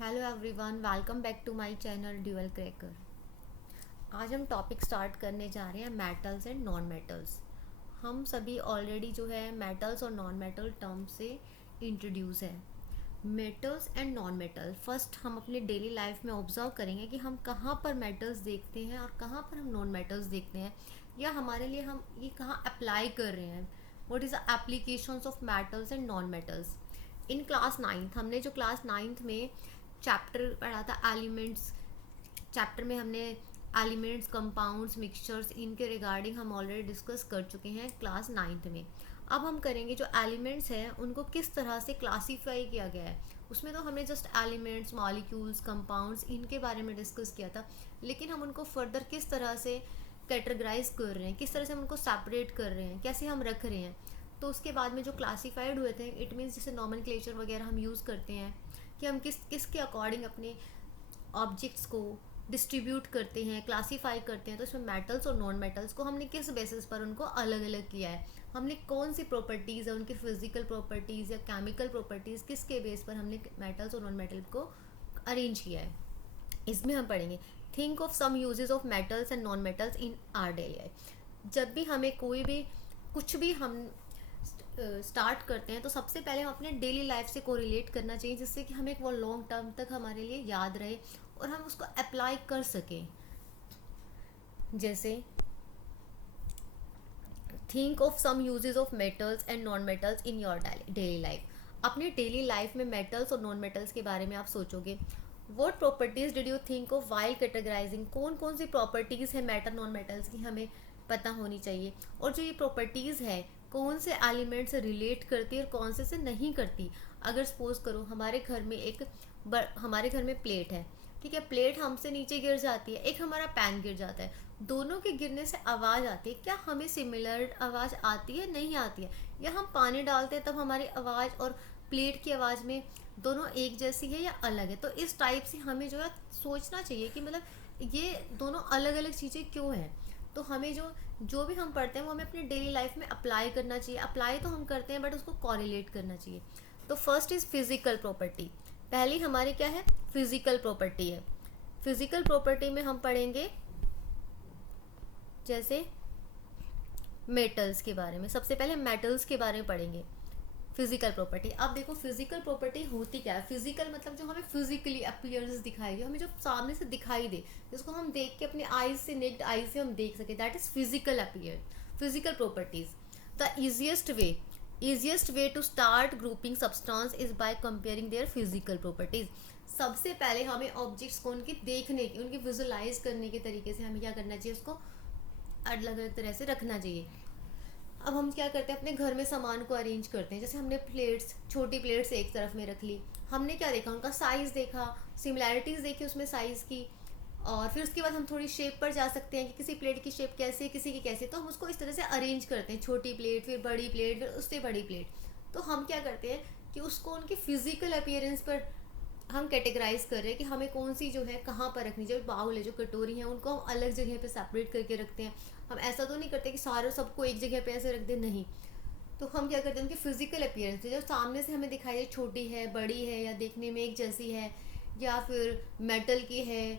Hello everyone, welcome back to my channel Dual Cracker. आज हम topic start करने जा रहे हैं मेटल्स एंड नॉन मेटल्स। हम सभी ऑलरेडी जो है मेटल्स और नॉन मेटल टर्म से इंट्रोड्यूस है। Metals and non metal first हम अपने डेली लाइफ में ऑब्जर्व करेंगे कि हम कहाँ पर मेटल्स देखते हैं और कहाँ पर हम नॉन मेटल्स देखते हैं, या हमारे लिए हम ये कहाँ अप्लाई कर रहे हैं। What is the applications of metals and non metals. In class ninth हमने जो क्लास नाइन्थ में चैप्टर पढ़ा था एलिमेंट्स, चैप्टर में हमने एलिमेंट्स, कंपाउंड्स, मिक्सचर्स, इनके रिगार्डिंग हम ऑलरेडी डिस्कस कर चुके हैं क्लास नाइन्थ में। अब हम करेंगे जो एलिमेंट्स हैं उनको किस तरह से क्लासीफाई किया गया है। उसमें तो हमने जस्ट एलिमेंट्स, मॉलिक्यूल्स, कंपाउंड्स इनके बारे में डिस्कस किया था, लेकिन हम उनको फर्दर किस तरह से कैटेगराइज कर रहे हैं, किस तरह से हम उनको सेपरेट कर रहे हैं, कैसे हम रख रहे हैं। तो उसके बाद में जो क्लासीफाइड हुए थे, इट मीन्स जैसे नॉमेनक्लेचर वगैरह हम यूज़ करते हैं कि हम किसके अकॉर्डिंग अपने ऑब्जेक्ट्स को डिस्ट्रीब्यूट करते हैं, क्लासीफाई करते हैं। तो इसमें मेटल्स और नॉन मेटल्स को हमने किस बेसिस पर उनको अलग अलग किया है, हमने कौन सी प्रॉपर्टीज़ है उनकी फिजिकल प्रॉपर्टीज़ या केमिकल प्रॉपर्टीज़, किसके बेस पर हमने मेटल्स और नॉन मेटल को अरेंज किया है, इसमें हम पढ़ेंगे। Think of some uses of metals and non metals in our daily life. जब भी हमें कोई भी कुछ भी हम स्टार्ट करते हैं तो सबसे पहले हम अपने डेली लाइफ से कोरिलेट करना चाहिए, जिससे कि हमें वो लॉन्ग टर्म तक हमारे लिए याद रहे और हम उसको अप्लाई कर सकें। जैसे think of some uses of metals and non metals in your daily life. अपने डेली लाइफ में मेटल्स और नॉन मेटल्स के बारे में आप सोचोगे। What properties did you think of while categorising. कौन कौन सी प्रॉपर्टीज़ है मेटल नॉन मेटल्स की हमें पता होनी चाहिए, और जो ये प्रॉपर्टीज़ है कौन से एलिमेंट से रिलेट करती है और कौन से नहीं करती। अगर सपोज करो हमारे घर में प्लेट है, ठीक है, प्लेट हमसे नीचे गिर जाती है, एक हमारा पैन गिर जाता है, दोनों के गिरने से आवाज़ आती है, क्या हमें सिमिलर आवाज़ आती है, नहीं आती है। या हम पानी डालते हैं तब हमारी आवाज़ और प्लेट की आवाज़ में दोनों एक जैसी है या अलग है। तो इस टाइप से हमें जो है सोचना चाहिए कि मतलब ये दोनों अलग अलग चीज़ें क्यों हैं। तो हमें जो जो भी हम पढ़ते हैं वो हमें अपनी डेली लाइफ में अप्लाई करना चाहिए। अप्लाई तो हम करते हैं बट उसको कॉरिलेट करना चाहिए। तो फर्स्ट इज़ फिजिकल प्रॉपर्टी। पहली हमारी क्या है, फिजिकल प्रॉपर्टी है। फिजिकल प्रॉपर्टी में हम पढ़ेंगे जैसे मेटल्स के बारे में। सबसे पहले मेटल्स के बारे में पढ़ेंगे, फिजिकल प्रॉपर्टी। अब देखो फिजिकल प्रॉपर्टी होती क्या है। फिजिकल मतलब जो हमें फिजिकली अपीयरेंस दिखाई दे, हमें जो सामने से दिखाई दे, जिसको हम देख के अपने आईज से, नेक्ड आईज से हम देख सके, that is physical appear, physical properties. The easiest way to start grouping substance is by comparing their physical properties. सबसे पहले हमें ऑब्जेक्ट्स को उनकी देखने की, उनकी विजुलाइज करने के तरीके से हमें क्या करना चाहिए, उसको अलग अलग तरह से रखना चाहिए। अब हम क्या करते हैं, अपने घर में सामान को अरेंज करते हैं। जैसे हमने प्लेट्स, छोटी प्लेट्स एक तरफ में रख ली, हमने क्या देखा, उनका साइज़ देखा, सिमिलैरिटीज़ देखी उसमें साइज़ की, और फिर उसके बाद हम थोड़ी शेप पर जा सकते हैं कि किसी प्लेट की शेप कैसे है, किसी की कैसे। तो हम उसको इस तरह से अरेंज करते हैं, छोटी प्लेट, फिर बड़ी प्लेट, फिर उससे बड़ी प्लेट। तो हम क्या करते हैं कि उसको उनकी फिजिकल अपीयरेंस पर हम कैटेगराइज कर रहे हैं कि हमें कौन सी जो है कहाँ पर रखनी चाहिए। बाउल है, जो कटोरी है, उनको हम अलग जगह पे सेपरेट करके रखते हैं। हम ऐसा तो नहीं करते कि सारे सबको एक जगह पे ऐसे रख दें, नहीं। तो हम क्या करते हैं, उनकी फिजिकल अपीयरेंस जो सामने से हमें दिखाई दे, छोटी है, बड़ी है, या देखने में एक जैसी है, या फिर मेटल की है,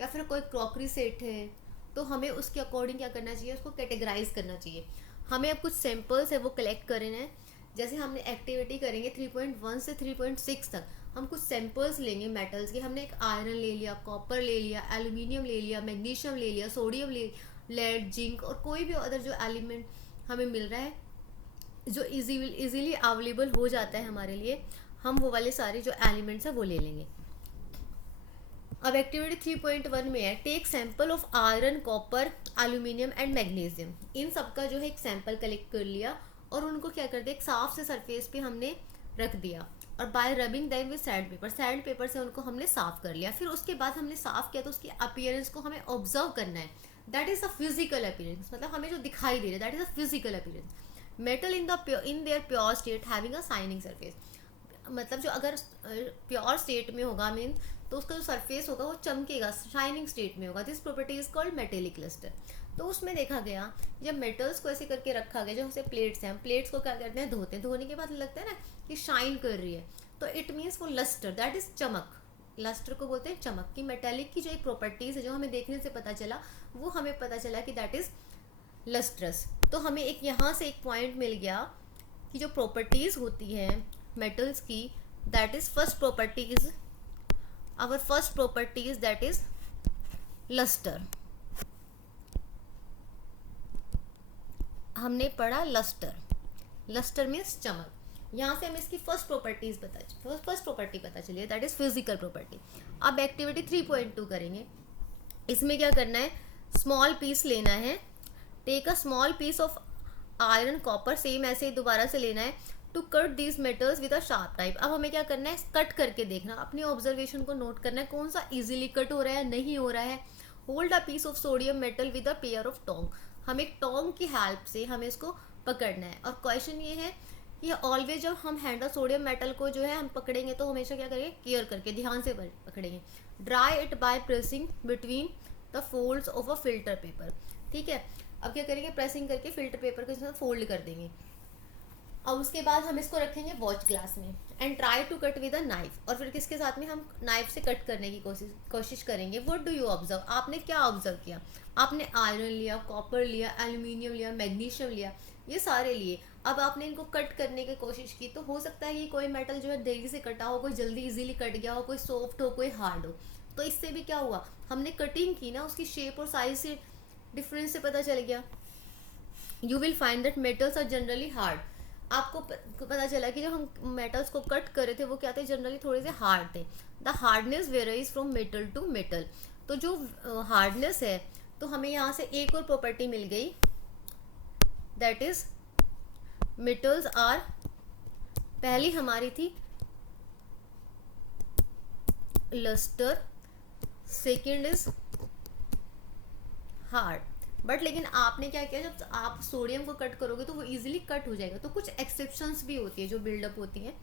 या फिर कोई क्रॉकरी सेट है, तो हमें उसके अकॉर्डिंग क्या करना चाहिए, उसको कैटेगराइज करना चाहिए। हमें अब कुछ सैम्पल्स है वो कलेक्ट करने हैं। जैसे हमने एक्टिविटी करेंगे 3.1 से 3.6 तक, हम कुछ सैम्पल्स लेंगे मेटल्स के। हमने एक आयरन ले लिया, कॉपर ले लिया, एल्यूमिनियम ले लिया, मैग्नीशियम ले लिया, सोडियम ले, लेड, जिंक, और कोई भी अदर जो एलिमेंट हमें मिल रहा है जो इजीली अवेलेबल हो जाता है हमारे लिए, हम वो वाले सारे जो एलिमेंट्स हैं वो ले लेंगे। अब एक्टिविटी 3.1 में है, take sample of iron, copper, aluminium and magnesium. इन सब का जो है एक सैंपल कलेक्ट कर लिया और उनको क्या करते, एक साफ से सरफेस पे हमने रख दिया, और bye rubbing them with sand paper से उनको हमने साफ कर लिया। फिर उसके बाद हमने साफ किया तो उसकी अपीयरेंस को हमें ऑब्जर्व करना है, that is a physical appearance. मतलब हमें जो दिखाई दे रहा है that is a physical appearance. Metal in their pure state having a shining surface. मतलब जो अगर प्योर स्टेट में होगा मीन, तो उसका जो सरफेस होगा वो चमकेगा, शाइनिंग स्टेट में होगा। This property is called metallic cluster. तो उसमें देखा गया जब मेटल्स को ऐसे करके रखा गया, जैसे प्लेट्स हैं, प्लेट्स को क्या करते हैं, धोते हैं, धोने के बाद लगता है ना कि शाइन कर रही है, तो इट मीन्स वो लस्टर, दैट इज चमक, लस्टर को बोलते हैं चमक। की मेटेलिक की जो एक प्रॉपर्टीज है जो हमें देखने से पता चला, वो हमें पता चला कि दैट इज लस्ट्रस। तो हमें एक यहाँ से एक पॉइंट मिल गया कि जो प्रॉपर्टीज होती है मेटल्स की, that is first property is our first property is that is lustre. हमने पढ़ा लस्टर, लस्टर मीन्स चमक। यहाँ से हमें इसकी फर्स्ट प्रॉपर्टी पता चली है, दैट इज फिजिकल प्रॉपर्टी। अब एक्टिविटी 3.2 करेंगे। इसमें क्या करना है, स्मॉल पीस लेना है, take a small piece of iron copper, same ऐसे ही दोबारा से लेना है, to cut these metals with a sharp type. अब हमें क्या करना है, कट करके देखना, अपनी ऑब्जर्वेशन को नोट करना है, कौन सा इजीली कट हो रहा है, नहीं हो रहा है। Hold a piece of sodium metal with a pair of tong, हमें एक टोंग की हेल्प से हमें इसको पकड़ना है। और क्वेश्चन ये है कि ऑलवेज जब हम हैंडल सोडियम मेटल को जो है हम पकड़ेंगे तो हमेशा क्या करेंगे, केयर करके ध्यान से पकड़ेंगे। Dry it by pressing between the folds of a filter paper. ठीक है, अब क्या करेंगे, प्रेसिंग करके फिल्टर पेपर को इसमें फोल्ड कर देंगे। और उसके बाद हम इसको रखेंगे वॉच ग्लास में and try to cut with a knife, और फिर किसके साथ में हम नाइफ से कट करने की कोशिश करेंगे। व्हाट डू यू ऑब्जर्व, आपने क्या ऑब्जर्व किया, आपने आयरन लिया, कॉपर लिया, एल्यूमिनियम लिया, मैग्नीशियम लिया, ये सारे लिए। अब आपने इनको कट करने की कोशिश की, तो हो सकता है कि कोई मेटल जो है देरी से कटा हो, कोई जल्दी इजीली कट गया हो, कोई सॉफ्ट हो, कोई हार्ड हो। तो इससे भी क्या हुआ, हमने कटिंग की ना, उसकी शेप और साइज से डिफरेंस से पता चल गया। You will find that metals are generally hard. आपको पता चला कि जब हम मेटल्स को कट कर रहे थे वो क्या थे, जनरली थोड़े से हार्ड थे। The hardness varies from metal to metal. तो जो हार्डनेस है, तो हमें यहाँ से एक और प्रॉपर्टी मिल गई, दैट इज मेटल्स आर, पहली हमारी थी lustre, second is hard. But लेकिन आपने क्या किया, जब आप सोडियम को कट करोगे तो वो इजीली कट हो जाएगा। तो कुछ एक्सेप्शंस भी होती है जो बिल्डअप होती हैं।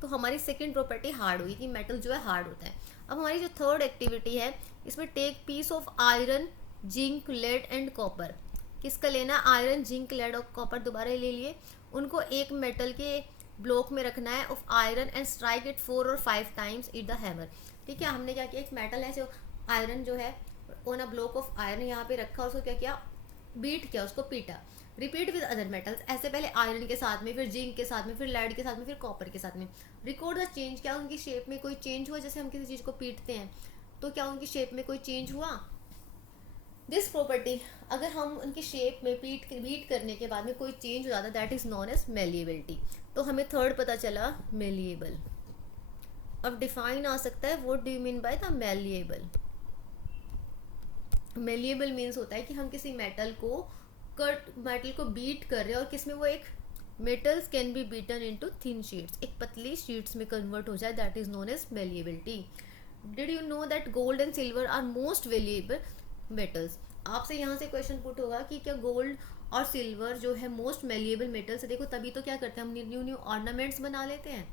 तो हमारी सेकेंड प्रॉपर्टी हार्ड हुई कि मेटल जो है हार्ड होता है। अब हमारी जो थर्ड एक्टिविटी है, इसमें take piece of iron, zinc, lead and copper. किसका लेना, आयरन, जिंक, लेड और कॉपर दोबारा ले लिए। उनको एक मेटल के ब्लॉक में रखना है of iron and strike it 4 और 5 टाइम्स इट द हैमर। ठीक है, हमने क्या किया, एक मेटल है जो आयरन जो है on a block of iron यहाँ पे रखा, उसको क्या किया, बीट किया, उसको पीटा। रिपीट विद अदर मेटल्स, ऐसे पहले आयरन के साथ में, फिर जिंक के साथ में, फिर लेड के साथ में, फिर कॉपर के साथ में। रिकॉर्ड द चेंज, क्या उनकी शेप में कोई चेंज हुआ, जैसे हम किसी चीज़ को पीटते हैं तो क्या उनकी शेप में कोई चेंज हुआ। दिस प्रॉपर्टी, अगर हम उनकी शेप में बीट करने के बाद में कोई चेंज हो जाता है, that is known as malleability. तो हमें थर्ड पता चला, मेलिएबल। अब डिफाइन आ सकता है, what do you mean by the malleable. Malleable means होता है कि हम किसी मेटल को बीट कर रहे हैं और किसमें वो एक metals can be beaten into thin sheets, एक पतली शीट्स में कन्वर्ट हो जाए, that is known as malleability. Did you know that gold and silver are most valuable metals. आपसे यहाँ से क्वेश्चन पुट होगा कि क्या गोल्ड और सिल्वर जो है मोस्ट मेलिएबल मेटल्स है। देखो तभी तो क्या करते हैं, हम न्यू ऑर्नामेंट्स बना लेते हैं,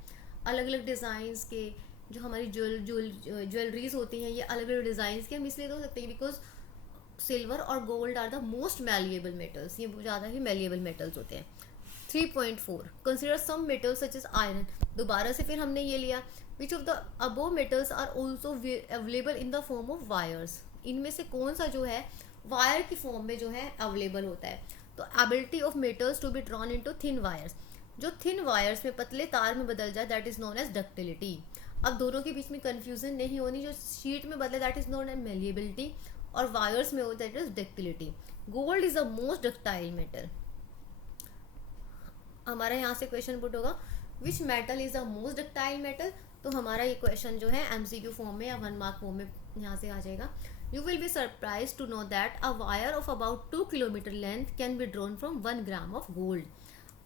अलग अलग डिज़ाइंस के। जो हमारी ज्वेलरीज होती हैं ये अलग अलग डिज़ाइंस के हम इसलिए तो सकते हैं बिकॉज सिल्वर और gold are the most malleable metals, ये ज़्यादा ही मैलिएबल मेटल्स होते हैं। 3.4 consider some metals such as iron. दोबारा से फिर हमने ये लिया, which of the above metals are also available in the form of wires. इनमें से कौन सा जो है वायर की फॉर्म में जो है अवेलेबल होता है। तो ability of metals to be drawn into thin wires, जो थिन वायर्स में पतले तार में बदल जाए, that is known as ductility. अब दोनों के बीच में कंफ्यूजन नहीं होनी, जो शीट में बदले that is known as malleability और वायर्स में होता है that is ductility. Gold is the most ductile metal. हमारा यहाँ से क्वेश्चन पुट होगा, which metal is the most ductile metal. तो हमारा ये क्वेश्चन जो है एमसीक्यू फॉर्म में या 1 मार्क फॉर्म में यहाँ से आ जाएगा। You will be surprise to know that a wire of about 2 kilometre length can be drawn from 1 gram of gold.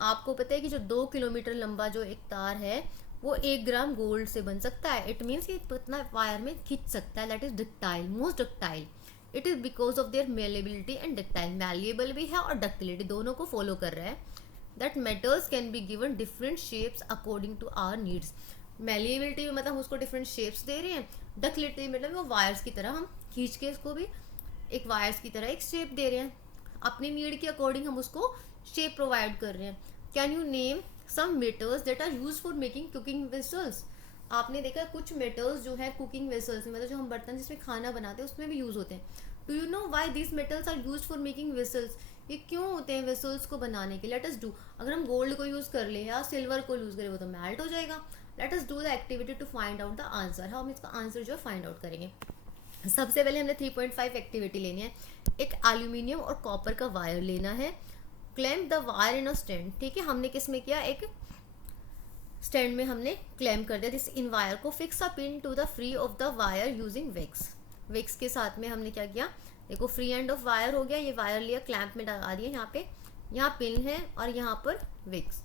आपको पता है कि जो 2 किलोमीटर लंबा जो एक तार है वो 1 ग्राम गोल्ड से बन सकता है। इट मीन्स कि इतना वायर में खींच सकता है, that is ductile, most ductile. It is because of their malleability and ductile, malleable भी है और डक्टिलिटी, दोनों को फॉलो कर रहा है। That metals can be given different shapes according to our needs. Malleability में मतलब हम उसको डिफरेंट शेप्स दे रहे हैं, डक्टिलिटी मतलब वो वायर्स की तरह हम खींच के इसको भी एक वायर्स की तरह एक शेप दे रहे हैं, अपनी नीड के अकॉर्डिंग हम उसको शेप प्रोवाइड कर रहे हैं। Can you name some metals that are use for making cooking vessels. आपने देखा कुछ मेटल्स जो है कुकिंग वेसल्स में, मतलब जो हम बर्तन जिसमें खाना बनाते हैं उसमें भी यूज़ होते हैं. Do you know why this metals are use for making vessels? ये क्यों होते हैं वेसल्स को बनाने के. लेट अस डू, अगर हम गोल्ड को यूज़ कर ले या सिल्वर को यूज़ करें वो तो मेल्ट हो जाएगा. Let us do the activity to find out the answer. हम इसका आंसर जो है फाइंड आउट करेंगे. सबसे पहले हमने 3.5 एक्टिविटी लेनी है. एक एल्यूमिनियम और कॉपर का वायर लेना है. Clamp the wire in a stand. ठीक है, हमने किस में किया, एक स्टैंड में हमने क्लैम्प कर दिया. दिस इन वायर को fix a pin to the free of the wire using wax. Wax के साथ में हमने क्या किया, देखो फ्री एंड ऑफ वायर हो गया, ये वायर लिया क्लैम्प में लगा दिया. यहाँ पे यहाँ पिन है और यहाँ पर wax.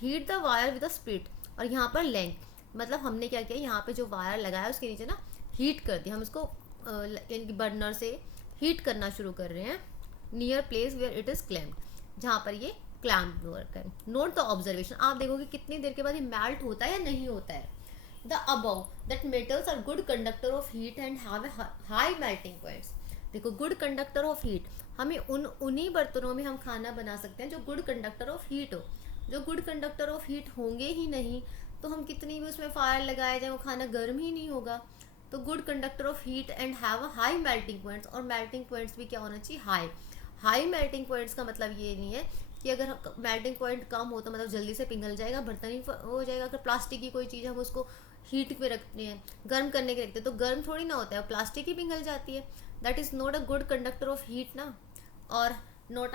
Heat the wire with a spirit, और यहाँ पर लेंथ, मतलब हमने क्या किया, यहाँ पे जो वायर लगाया उसके नीचे ना हीट कर दिया. हम इसको बर्नर से हीट करना शुरू कर रहे हैं. Near place where it is clamped, जहाँ पर ये क्लैम्प वर्क है. Note the observation. आप देखोगे कितनी देर के बाद ये मेल्ट होता है या नहीं होता है. The above that metals are good conductor of heat and have high melting points. देखो गुड कंडक्टर ऑफ हीट, हमें उन्हीं बर्तनों में हम खाना बना सकते हैं जो गुड कंडक्टर ऑफ हीट हो. जो गुड कंडक्टर ऑफ हीट होंगे ही नहीं तो हम कितनी भी उसमें फायर लगाए जाए वो खाना गर्म ही नहीं होगा. तो good conductor of heat and have a high melting points, और मेल्टिंग पॉइंट्स भी क्या होना चाहिए, हाई. हाई मेल्टिंग पॉइंट्स का मतलब ये नहीं है कि अगर मेल्टिंग पॉइंट कम हो तो मतलब जल्दी से पिघल जाएगा, बर्तन ही हो जाएगा. अगर प्लास्टिक की कोई चीज़ हम उसको हीट पे रखते हैं, गर्म करने के रखते हैं, तो गर्म थोड़ी ना होता है, प्लास्टिक ही पिघल जाती है. That is not a good conductor of heat ना. और नॉट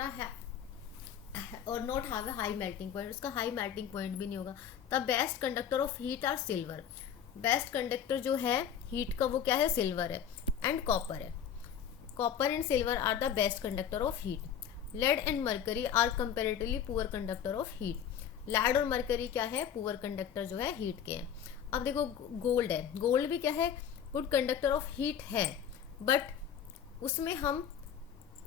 और not have a high melting point, उसका हाई मेल्टिंग पॉइंट भी नहीं होगा. The best conductor of heat are silver. Best conductor जो है हीट का वो क्या है, सिल्वर है एंड कॉपर है. Copper and silver are the best conductor of heat. Lead and mercury are comparatively poor conductor of heat. Lead और mercury क्या है, पुअर कंडक्टर जो है हीट के हैं. अब देखो गोल्ड है, गोल्ड भी क्या है, गुड कंडक्टर ऑफ हीट है, बट उसमें हम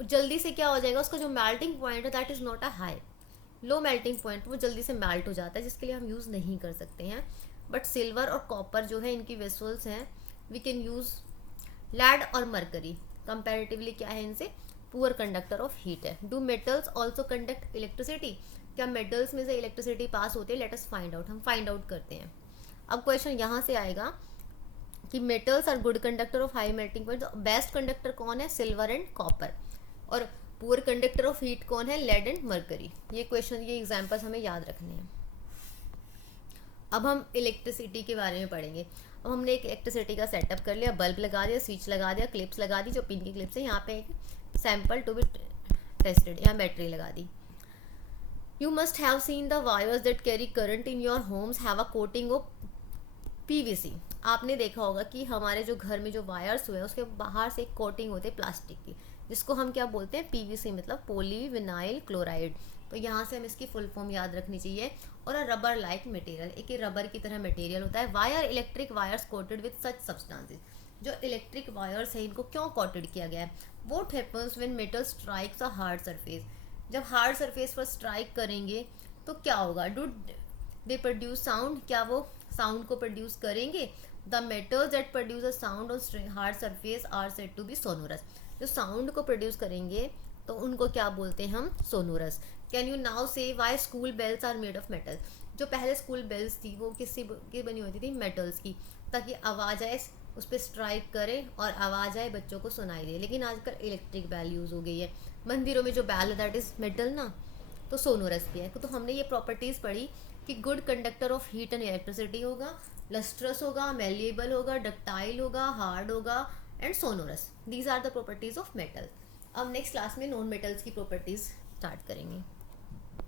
जल्दी से क्या हो जाएगा, उसका जो मेल्टिंग पॉइंट है that is not a high, low melting point, वो जल्दी से मेल्ट हो जाता है, जिसके लिए हम यूज़ नहीं कर सकते हैं. बट सिल्वर और कॉपर जो है इनकी वेसल्स हैं, वी कैन यूज़. लेड और मरकरी कंपैरेटिवली क्या है, इनसे पुअर कंडक्टर ऑफ हीट है. Do metals also conduct electricity. क्या मेटल्स में से इलेक्ट्रिसिटी पास होती है, लेट अस फाइंड आउट. हम फाइंड आउट करते हैं. अब क्वेश्चन यहाँ से आएगा कि metals are good conductor of high melting point. Best conductor कौन है, सिल्वर एंड कॉपर. और पुअर कंडक्टर ऑफ हीट कौन है, लेड एंड मरकरी. ये क्वेश्चन, ये एग्जाम्पल्स हमें याद रखने हैं. अब हम इलेक्ट्रिसिटी के बारे में पढ़ेंगे. अब हमने एक इलेक्ट्रिसिटी का सेटअप कर लिया, बल्ब लगा दिया, स्विच लगा दिया, क्लिप्स लगा दी, जो पिन की क्लिप्स है, यहाँ पे एक सैम्पल टू बी टेस्टेड, यहाँ बैटरी लगा दी. You must have seen the wires that carry current in your homes have a coating of PVC. आपने देखा होगा कि हमारे जो घर में जो वायर्स हुए हैं उसके बाहर से एक कोटिंग होती है प्लास्टिक की, जिसको हम क्या बोलते हैं, पीवीसी, मतलब पॉली विनाइल क्लोराइड. तो यहाँ से हम इसकी फुल फॉर्म याद रखनी चाहिए. और अ रबर लाइक मटेरियल, एक रबर की तरह मटेरियल होता है. Wire electric wires coated with such substances. जो इलेक्ट्रिक वायर्स है इनको क्यों कोटेड किया गया है. What happens when metal strikes a hard surface. जब हार्ड सरफेस पर स्ट्राइक करेंगे तो क्या होगा, डू दे प्रोड्यूस साउंड. क्या वो साउंड को प्रोड्यूस करेंगे. The metals that produce a sound on hard surface are said to be sonorous. जो साउंड को प्रोड्यूस करेंगे तो उनको क्या बोलते हैं हम, sonorous. Can you now say why school bells are made of metal. जो पहले स्कूल बेल्स थी वो किससे की बनी होती थी, मेटल्स की, ताकि आवाज़ आए, उस पर स्ट्राइक करे और आवाज़ आए, बच्चों को सुनाई दे. लेकिन आजकल इलेक्ट्रिक बेल यूज़ हो गई है. मंदिरों में जो बेल है दैट इज़ मेटल ना, तो सोनोरस भी है. तो हमने ये प्रॉपर्टीज़ पढ़ी कि good conductor of heat and electricity होगा, लस्ट्रस होगा, मेलिएबल होगा, डक्टाइल होगा, हार्ड होगा and sonorous. These are the properties of metal. अब नेक्स्ट क्लास में नॉन मेटल्स की प्रॉपर्टीज़ स्टार्ट करेंगे.